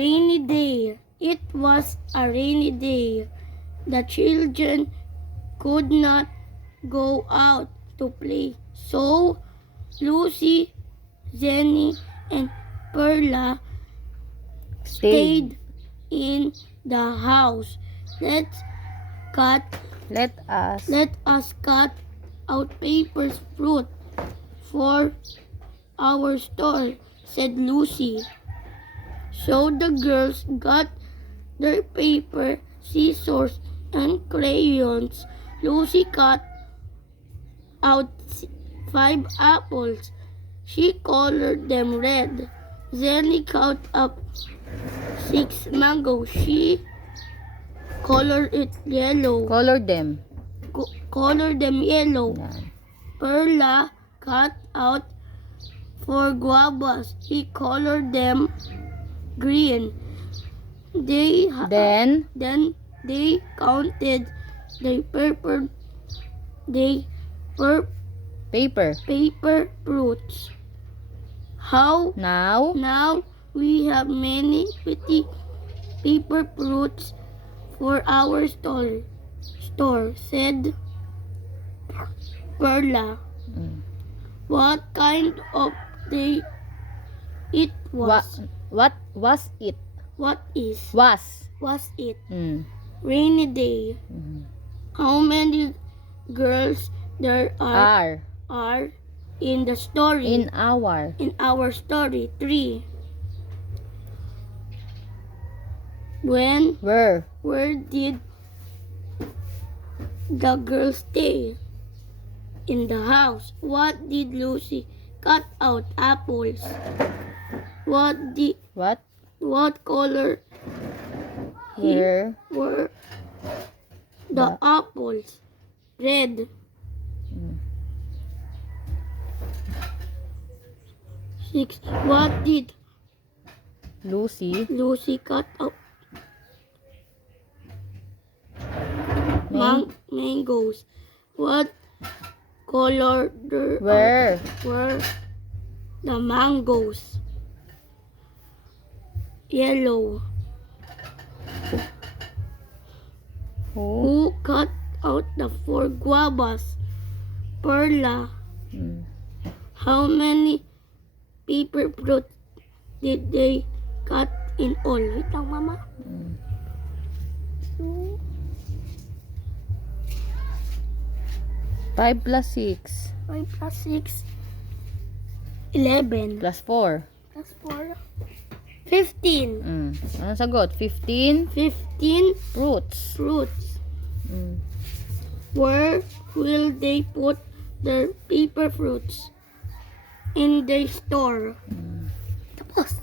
rainy day. It was a rainy day. The children could not go out to play. So Lucy, Jenny, and Perla stayed in the house. Let us cut out paper's fruit for our store, said Lucy. So the girls got their paper, scissors, and crayons. Lucy cut out 5 apples. She colored them red. Jenny cut up 6 mangoes. She colored it yellow. Color them. Color them yellow. Yan. Perla cut out 4 guavas. He colored them green. Then They counted the paper fruits. Now we have many pretty paper fruits for our store, said Perla. What kind of day it was? What was it? What is? Was it? Rainy day. How many girls there are in the story? In our story. 3. Where did the girls stay? In the house. What did Lucy cut out? Apples. What color were the apples? Red. 6. What did Lucy cut out? Mangoes. What color were the mangoes? Yellow. Who cut out the 4 guavas? Perla. How many paper fruit did they cut in all? Wait lang, Mama. 5 plus 6 5 plus 6. 11. plus 4. Plus 4. 15. Anong sagot? 15 fruits. Where will they put their paper fruits? In the store. Tapos.